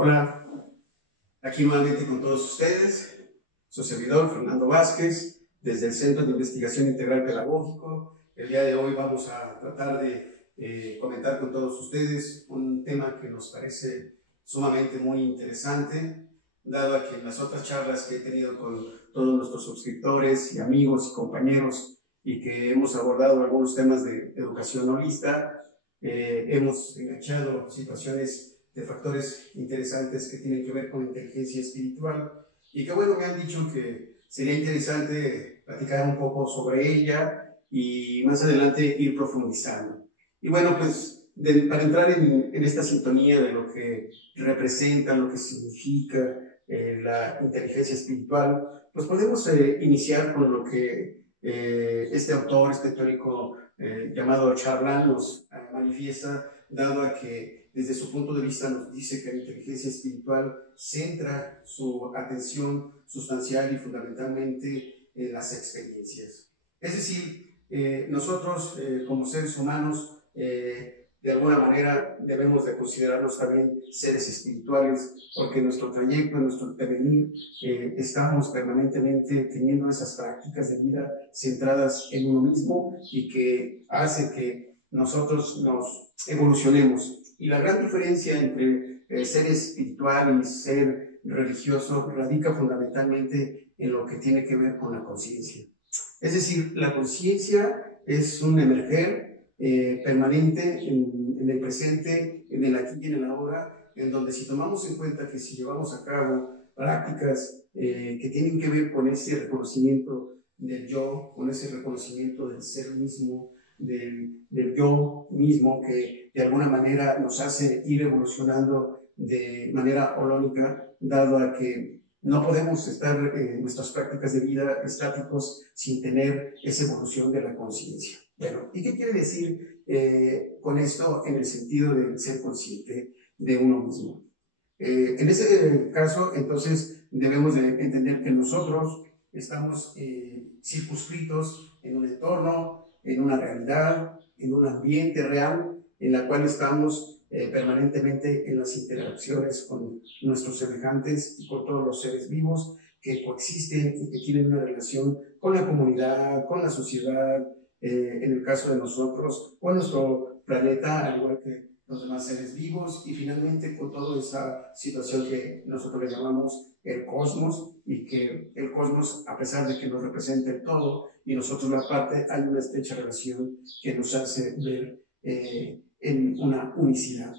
Hola, aquí nuevamente con todos ustedes, su servidor Fernando Vázquez, desde el Centro de Investigación Integral Pedagógico. El día de hoy vamos a tratar de comentar con todos ustedes un tema que nos parece sumamente muy interesante, dado que en las otras charlas que he tenido con todos nuestros suscriptores y amigos y compañeros y que hemos abordado algunos temas de educación holista, hemos enganchado situaciones de factores interesantes que tienen que ver con inteligencia espiritual y que bueno, me han dicho que sería interesante platicar un poco sobre ella y más adelante ir profundizando. Y bueno, pues para entrar en esta sintonía de lo que representa, lo que significa la inteligencia espiritual, pues podemos iniciar con lo que este autor, este teórico llamado Charland nos manifiesta, dado a que desde su punto de vista nos dice que la inteligencia espiritual centra su atención sustancial y fundamentalmente en las experiencias. Es decir, nosotros como seres humanos de alguna manera debemos de considerarnos también seres espirituales, porque en nuestro trayecto, en nuestro devenir, estamos permanentemente teniendo esas prácticas de vida centradas en uno mismo y que hace que nosotros nos evolucionemos. Y la gran diferencia entre ser espiritual y ser religioso radica fundamentalmente en lo que tiene que ver con la conciencia. Es decir, la conciencia es un emerger permanente en el presente, en el aquí y en el ahora, en donde si tomamos en cuenta que si llevamos a cabo prácticas que tienen que ver con ese reconocimiento del yo, con ese reconocimiento del ser mismo, del yo mismo, que de alguna manera nos hace ir evolucionando de manera holónica, dado a que no podemos estar en nuestras prácticas de vida estáticos sin tener esa evolución de la conciencia. Bueno, ¿y qué quiere decir con esto en el sentido de ser consciente de uno mismo? En ese caso, entonces, debemos de entender que nosotros estamos circunscritos en un entorno, en una realidad, en un ambiente real, en la cual estamos permanentemente en las interacciones con nuestros semejantes y con todos los seres vivos que coexisten y que tienen una relación con la comunidad, con la sociedad, en el caso de nosotros, con nuestro planeta, al igual que los demás seres vivos, y finalmente con toda esa situación que nosotros le llamamos el cosmos, y que el cosmos, a pesar de que nos representa el todo y nosotros la parte, hay una estrecha relación que nos hace ver en una unicidad.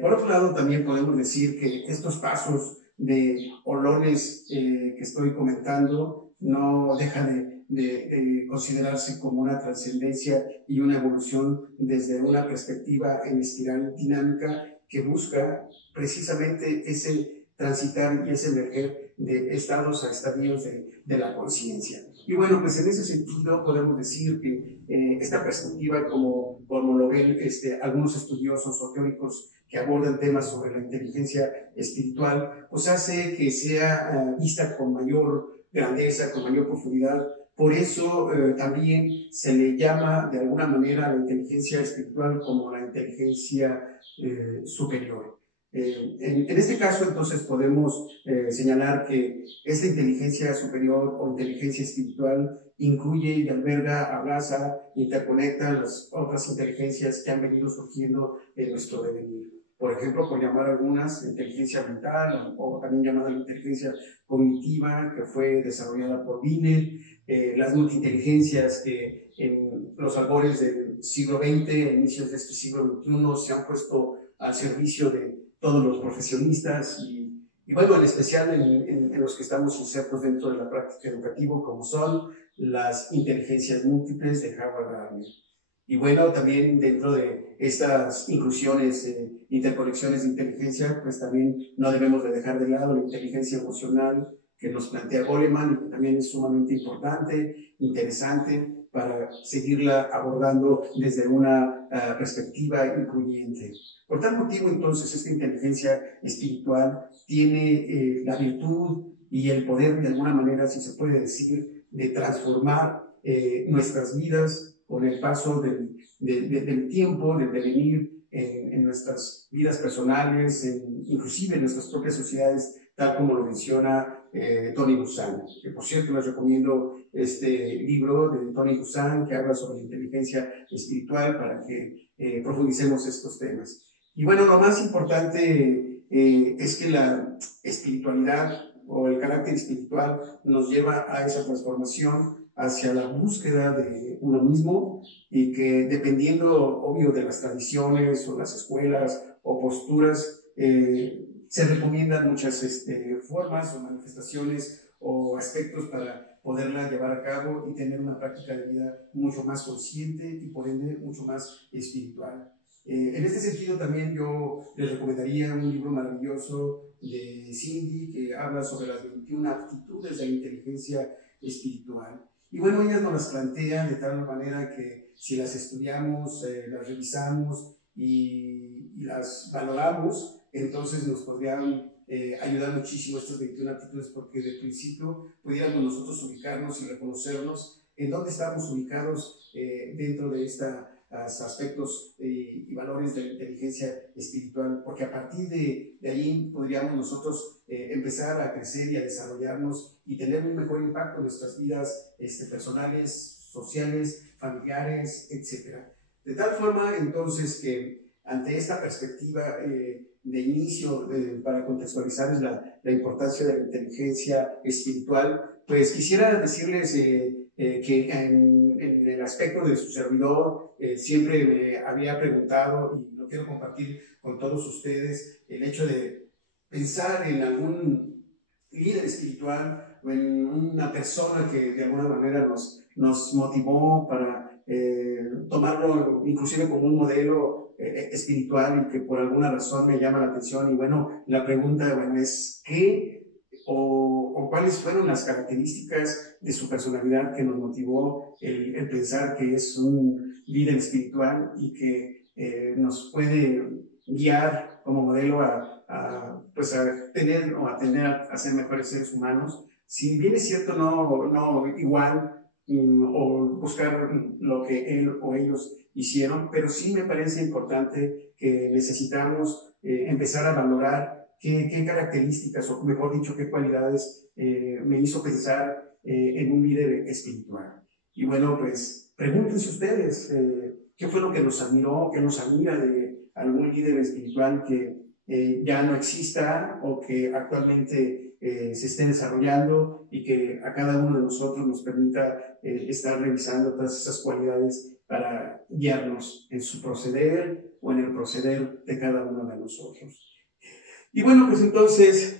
Por otro lado, también podemos decir que estos pasos de olores que estoy comentando no dejan de considerarse como una trascendencia y una evolución desde una perspectiva en espiral dinámica que busca precisamente ese transitar y ese emerger de estados a estadios de la conciencia. Y bueno, pues en ese sentido podemos decir que esta perspectiva, como lo ven algunos estudiosos o teóricos que abordan temas sobre la inteligencia espiritual, pues hace que sea vista con mayor grandeza, con mayor profundidad. Por eso también se le llama de alguna manera a la inteligencia espiritual como la inteligencia superior. En este caso, entonces, podemos señalar que esta inteligencia superior o inteligencia espiritual incluye y alberga, abraza, interconecta las otras inteligencias que han venido surgiendo en nuestro devenir. Por ejemplo, por llamar algunas, inteligencia mental o también llamada inteligencia cognitiva, que fue desarrollada por Binet, las multiinteligencias que en los albores del siglo XX, inicios de este siglo XXI, se han puesto al servicio de todos los profesionistas y bueno, en especial en los que estamos insertos dentro de la práctica educativa, como son las inteligencias múltiples de Howard Gardner. Y bueno, también dentro de estas inclusiones, interconexiones de inteligencia, pues también no debemos de dejar de lado la inteligencia emocional que nos plantea Goleman y que también es sumamente importante, interesante, para seguirla abordando desde una perspectiva incluyente. Por tal motivo, entonces, esta inteligencia espiritual tiene la virtud y el poder, de alguna manera, si se puede decir, de transformar nuestras vidas con el paso del tiempo, del devenir, en nuestras vidas personales, inclusive en nuestras propias sociedades, tal como lo menciona Tony Buzan, que por cierto les recomiendo este libro de Tony Buzan que habla sobre la inteligencia espiritual para que profundicemos estos temas. Y bueno, lo más importante es que la espiritualidad o el carácter espiritual nos lleva a esa transformación hacia la búsqueda de uno mismo, y que dependiendo, obvio, de las tradiciones o las escuelas o posturas, se recomiendan muchas formas o manifestaciones o aspectos para poderla llevar a cabo y tener una práctica de vida mucho más consciente y por ende mucho más espiritual. En este sentido también yo les recomendaría un libro maravilloso de Cindy que habla sobre las 21 aptitudes de la inteligencia espiritual. Y bueno, ella nos las plantea de tal manera que si las estudiamos, las revisamos y las valoramos, entonces nos podrían ayudar muchísimo estas 21 aptitudes, porque de principio pudiéramos nosotros ubicarnos y reconocernos en dónde estamos ubicados dentro de estos aspectos y valores de la inteligencia espiritual, porque a partir de ahí podríamos nosotros empezar a crecer y a desarrollarnos y tener un mejor impacto en nuestras vidas personales, sociales, familiares, etc. De tal forma entonces que ante esta perspectiva de inicio, para contextualizarles la importancia de la inteligencia espiritual, pues quisiera decirles que en el aspecto de su servidor siempre me había preguntado, y lo quiero compartir con todos ustedes, el hecho de pensar en algún líder espiritual o en una persona que de alguna manera nos motivó para tomarlo inclusive como un modelo espiritual, y que por alguna razón me llama la atención. Y bueno, la pregunta es ¿qué o cuáles fueron las características de su personalidad que nos motivó el pensar que es un líder espiritual y que nos puede guiar como modelo pues a tener o a tener a ser mejores seres humanos? Si bien es cierto, no igual o buscar lo que él o ellos hicieron, pero sí me parece importante que necesitamos empezar a valorar qué características, o mejor dicho, qué cualidades me hizo pensar en un líder espiritual. Y bueno, pues pregúntense ustedes qué fue lo que nos admiró, qué nos admira de algún líder espiritual que ya no exista o que actualmente se esté desarrollando, y que a cada uno de nosotros nos permita estar revisando todas esas cualidades para guiarnos en su proceder o en el proceder de cada uno de nosotros. Y bueno, pues entonces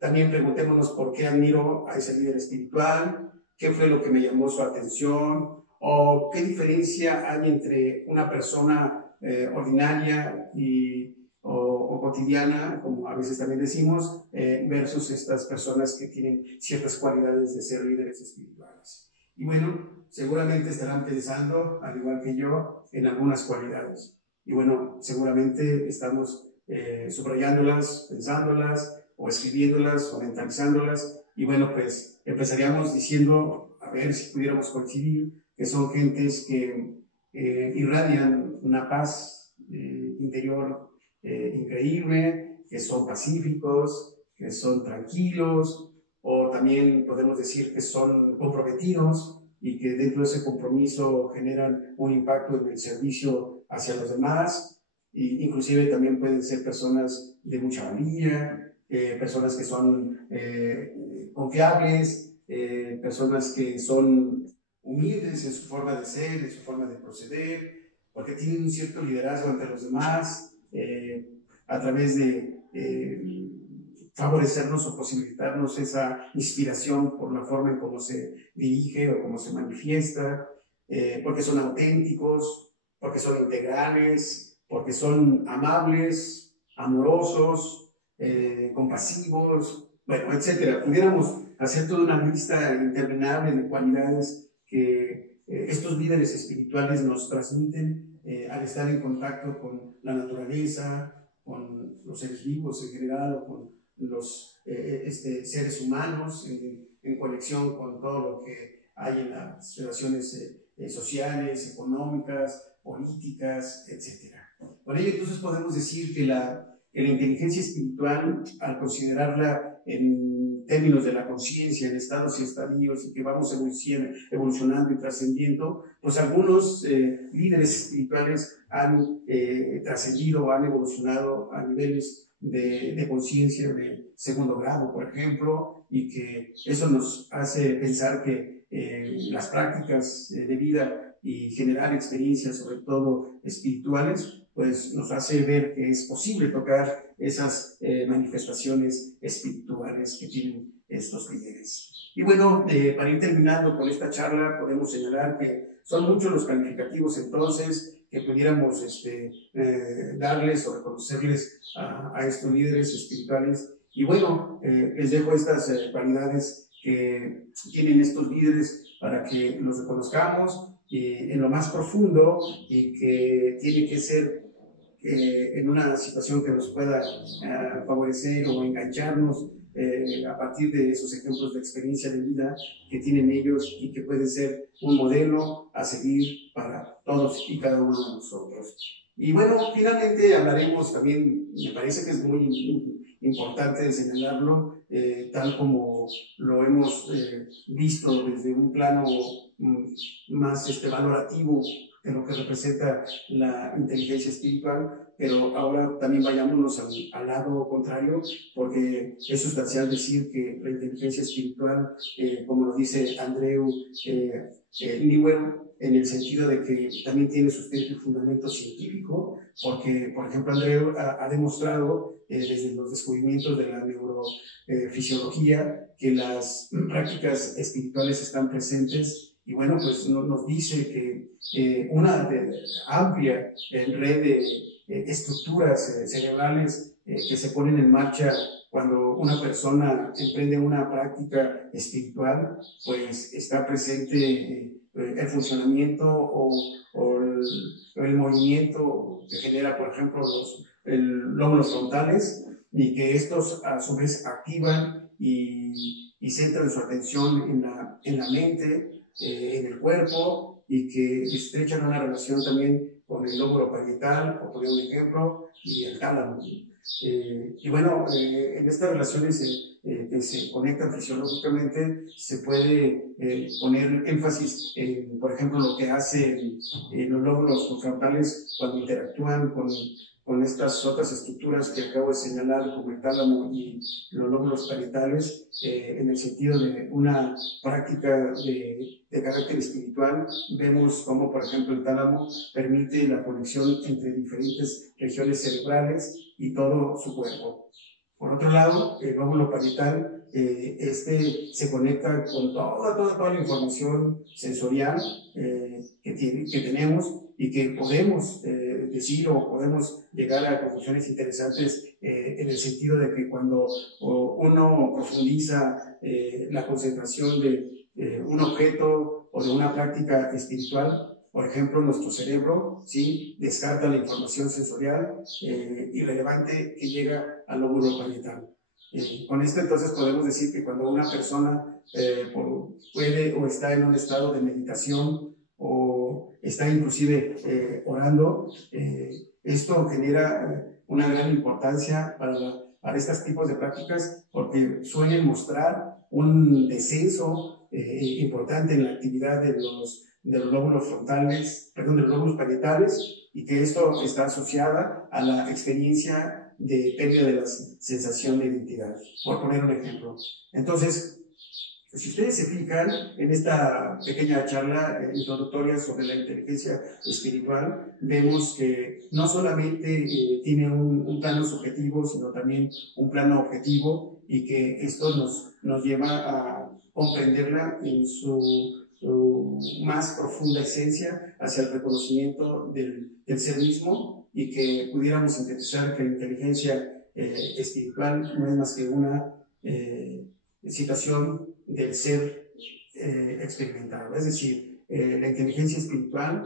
también preguntémonos por qué admiro a ese líder espiritual, qué fue lo que me llamó su atención, o qué diferencia hay entre una persona ordinaria o cotidiana, como a veces también decimos, versus estas personas que tienen ciertas cualidades de ser líderes espirituales. Y bueno, seguramente estarán pensando, al igual que yo, en algunas cualidades. Y bueno, seguramente estamos subrayándolas, pensándolas, o escribiéndolas, o mentalizándolas. Y bueno, pues empezaríamos diciendo, a ver si pudiéramos coincidir, que son gentes que irradian una paz interior increíble, que son pacíficos, que son tranquilos, o también podemos decir que son comprometidos y que dentro de ese compromiso generan un impacto en el servicio hacia los demás. Y inclusive también pueden ser personas de mucha valía, personas que son confiables, personas que son humildes en su forma de ser, en su forma de proceder, porque tienen un cierto liderazgo ante los demás, a través de favorecernos o posibilitarnos esa inspiración por la forma en cómo se dirige o cómo se manifiesta, porque son auténticos, porque son integrales, porque son amables, amorosos, compasivos, bueno, etcétera. Pudiéramos hacer toda una lista interminable de cualidades que estos líderes espirituales nos transmiten al estar en contacto con la naturaleza, con los seres vivos en general, o con los seres humanos, en conexión con todo lo que hay en las relaciones sociales, económicas, políticas, etc. Por ello, entonces podemos decir que la inteligencia espiritual, al considerarla en términos de la conciencia, en estados y estadios, y que vamos evolucionando y trascendiendo, pues algunos líderes espirituales han trascendido, han evolucionado a niveles de conciencia de segundo grado, por ejemplo, y que eso nos hace pensar que las prácticas de vida y generar experiencias, sobre todo espirituales, pues nos hace ver que es posible tocar esas manifestaciones espirituales que tienen estos líderes. Y bueno, para ir terminando con esta charla, podemos señalar que son muchos los calificativos entonces que pudiéramos darles o reconocerles a estos líderes espirituales. Y bueno, les dejo estas cualidades que tienen estos líderes para que los reconozcamos en lo más profundo y que tiene que ser en una situación que nos pueda favorecer o engancharnos a partir de esos ejemplos de experiencia de vida que tienen ellos y que pueden ser un modelo a seguir para todos y cada uno de nosotros. Y bueno, finalmente hablaremos también, me parece que es muy importante señalarlo, tal como lo hemos visto desde un plano más valorativo de lo que representa la inteligencia espiritual, pero ahora también vayámonos al lado contrario, porque es sustancial decir que la inteligencia espiritual, como lo dice Andreu Newell, en el sentido de que también tiene sustento y fundamento científico, porque, por ejemplo, Andreu ha demostrado desde los descubrimientos de la neurofisiología que las prácticas espirituales están presentes. Y bueno, pues nos dice que una amplia red de estructuras cerebrales que se ponen en marcha cuando una persona emprende una práctica espiritual, pues está presente el funcionamiento o el movimiento que genera, por ejemplo, los lóbulos frontales, y que estos a su vez activan y centran su atención en la mente, en el cuerpo, y que estrechan una relación también con el lóbulo parietal, por poner un ejemplo, y el tálamo. Y bueno, en estas relaciones que se conectan fisiológicamente, se puede poner énfasis en, por ejemplo, lo que hacen los lóbulos frontales cuando interactúan con estas otras estructuras que acabo de señalar, como el tálamo y los lóbulos parietales, en el sentido de una práctica de carácter espiritual. Vemos cómo, por ejemplo, el tálamo permite la conexión entre diferentes regiones cerebrales y todo su cuerpo. Por otro lado, el lóbulo parietal se conecta con toda la información sensorial que tenemos y que podemos decir o podemos llegar a conclusiones interesantes en el sentido de que cuando uno profundiza la concentración de un objeto o de una práctica espiritual, por ejemplo, nuestro cerebro, ¿sí?, descarta la información sensorial irrelevante que llega al lóbulo parietal. Con esto entonces podemos decir que cuando una persona puede o está en un estado de meditación o está inclusive orando, esto genera una gran importancia para estos tipos de prácticas, porque suelen mostrar un descenso importante en la actividad de los lóbulos frontales, perdón, de los lóbulos parietales, y que esto está asociada a la experiencia de pérdida de la sensación de identidad, por poner un ejemplo. Entonces, si ustedes se fijan en esta pequeña charla introductoria sobre la inteligencia espiritual, vemos que no solamente tiene un plano subjetivo, sino también un plano objetivo, y que esto nos lleva a comprenderla en su más profunda esencia hacia el reconocimiento del ser mismo, y que pudiéramos sintetizar que la inteligencia espiritual no es más que una situación del ser experimentado. Es decir, la inteligencia espiritual,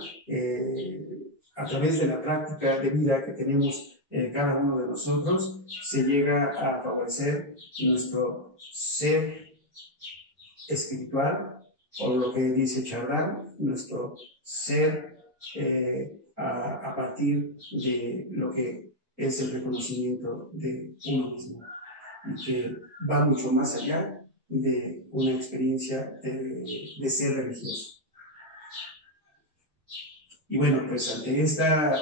a través de la práctica de vida que tenemos cada uno de nosotros, se llega a favorecer nuestro ser espiritual, o lo que dice Chardin, nuestro ser a partir de lo que es el reconocimiento de uno mismo, y que va mucho más allá de una experiencia de ser religioso. Y bueno, pues ante esta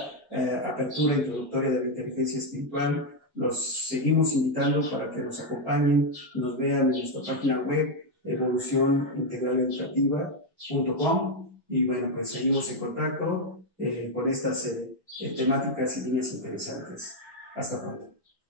apertura introductoria de la inteligencia espiritual, los seguimos invitando para que nos acompañen, nos vean en nuestra página web evolucionintegraleducativa.com, y bueno, pues seguimos en contacto con estas temáticas y líneas interesantes. Hasta pronto.